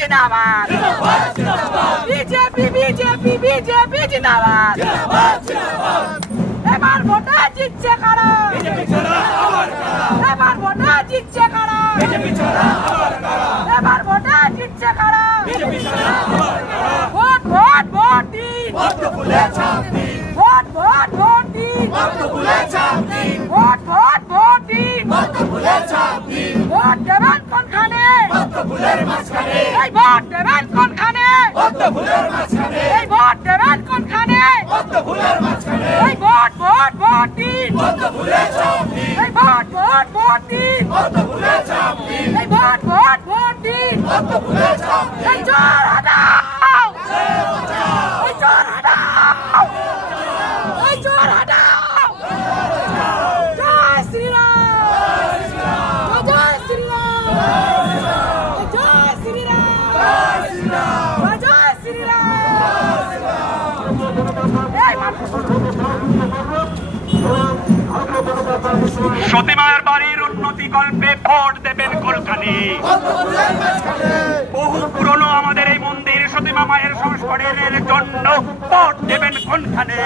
জিন্দাবাদ BJP BJP BJP জিন্দাবাদ এবার ভোটে জিতছে কারা এবার ভোটে জিতছে কারা এবার ভোটে জিতছে কারা ভোট ভোট ভোট দিন ভোট ভোট ভোট দিন ভোট ভোট ভোট দিন ভোট দেবেন কোনখানে এই ভোট দেবেন কোনখানে এই ভোট দেবেন কোনখানে এই ভোট ভোট ভোট দিন এই ভোট ভোট ভোট দিন এই ভোট ভোট ভোট দিন এই চোর হটাও এই চোর হটাও এই চোর হটাও জয় শ্রীরাম জয় শ্রীরাম জয় শ্রীরাম জয় শ্রীরাম সতীমায়ের বাড়ির উন্নতি কল্পে ভোট দেবেন কোনখানে? বহু পুরনো আমাদের এই মন্দির সতীমা মায়ের সংস্কারের জন্য ভোট দেবেন কোনখানে?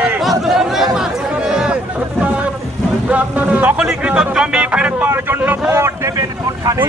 দখলীকৃত জমি ফেরত পাওয়ার জন্য ভোট দেবেন কোনখানে?